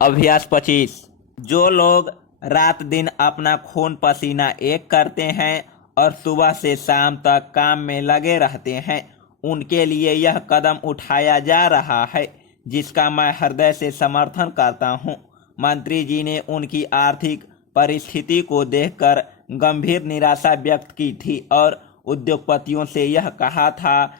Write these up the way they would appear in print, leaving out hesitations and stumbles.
अभ्यास 25। जो लोग रात दिन अपना खून पसीना एक करते हैं और सुबह से शाम तक काम में लगे रहते हैं, उनके लिए यह कदम उठाया जा रहा है, जिसका मैं हृदय से समर्थन करता हूं। मंत्री जी ने उनकी आर्थिक परिस्थिति को देखकर गंभीर निराशा व्यक्त की थी और उद्योगपतियों से यह कहा था,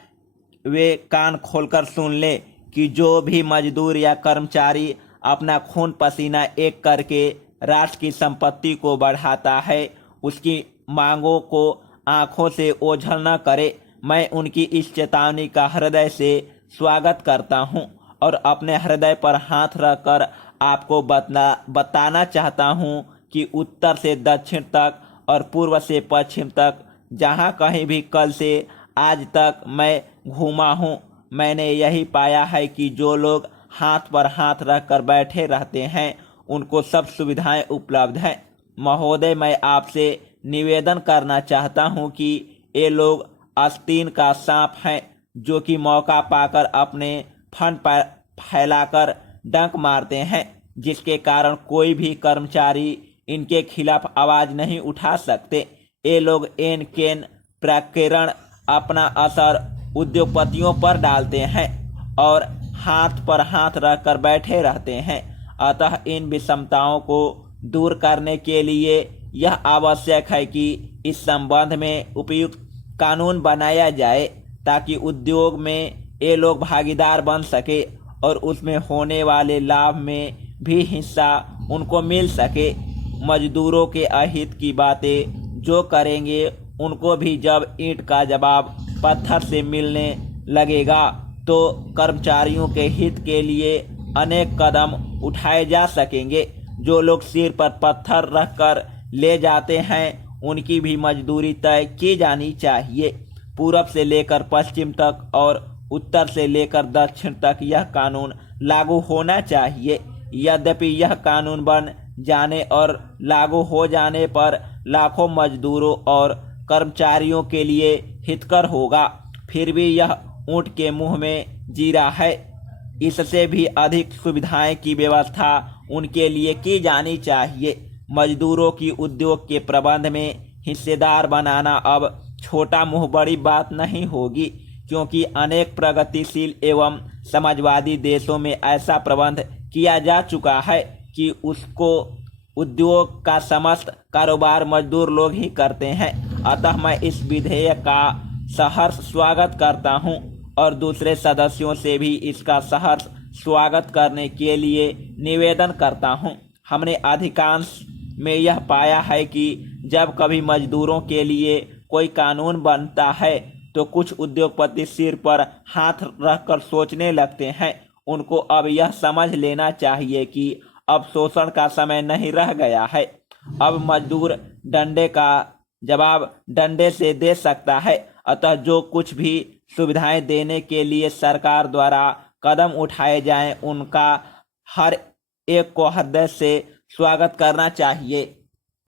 वे कान खोलकर सुन ले कि जो भी मजदूर या कर्मचारी अपना खून पसीना एक करके राष्ट्र की संपत्ति को बढ़ाता है, उसकी मांगों को आंखों से ओझल न करे। मैं उनकी इस चेतावनी का हृदय से स्वागत करता हूं और अपने हृदय पर हाथ रखकर आपको बताना चाहता हूं कि उत्तर से दक्षिण तक और पूर्व से पश्चिम तक जहां कहीं भी कल से आज तक मैं घूमा हूं, मैंने यही पाया है कि जो लोग हाथ पर हाथ रखकर बैठे रहते हैं, उनको सब सुविधाएं उपलब्ध हैं। महोदय, मैं आपसे निवेदन करना चाहता हूं कि ये लोग आस्तीन का सांप हैं, जो कि मौका पाकर अपने फन फैलाकर डंक मारते हैं, जिसके कारण कोई भी कर्मचारी इनके खिलाफ आवाज नहीं उठा सकते। ये लोग एन केन प्रकरण अपना असर उद्योगपतियों पर डालते हैं और हाथ पर हाथ रखकर बैठे रहते हैं। अतः इन विषमताओं को दूर करने के लिए यह आवश्यक है कि इस संबंध में उपयुक्त कानून बनाया जाए, ताकि उद्योग में ये लोग भागीदार बन सके और उसमें होने वाले लाभ में भी हिस्सा उनको मिल सके। मजदूरों के अहित की बातें जो करेंगे, उनको भी जब ईंट का जवाब पत्थर से मिलने लगेगा, तो कर्मचारियों के हित के लिए अनेक कदम उठाए जा सकेंगे। जो लोग सिर पर पत्थर रखकर ले जाते हैं, उनकी भी मजदूरी तय की जानी चाहिए। पूरब से लेकर पश्चिम तक और उत्तर से लेकर दक्षिण तक यह कानून लागू होना चाहिए। यद्यपि यह कानून बन जाने और लागू हो जाने पर लाखों मजदूरों और कर्मचारियों के लिए हितकर होगा, फिर भी यह ऊंट के मुंह में जीरा है। इससे भी अधिक सुविधाएं की व्यवस्था उनके लिए की जानी चाहिए। मजदूरों की उद्योग के प्रबंध में हिस्सेदार बनाना अब छोटा मुंह बड़ी बात नहीं होगी, क्योंकि अनेक प्रगतिशील एवं समाजवादी देशों में ऐसा प्रबंध किया जा चुका है कि उसको उद्योग का समस्त कारोबार मजदूर लोग ही करते हैं। अतः मैं इस विधेयक का सहर्ष स्वागत करता हूं और दूसरे सदस्यों से भी इसका सहर्ष स्वागत करने के लिए निवेदन करता हूं। हमने अधिकांश में यह पाया है कि जब कभी मजदूरों के लिए कोई कानून बनता है, तो कुछ उद्योगपति सिर पर हाथ रखकर सोचने लगते हैं। उनको अब यह समझ लेना चाहिए कि अब शोषण का समय नहीं रह गया है। अब मजदूर डंडे का जवाब डंडे से दे सकता है। अतः जो कुछ भी सुविधाएं देने के लिए सरकार द्वारा कदम उठाए जाएं, उनका हर एक को हृदय से स्वागत करना चाहिए।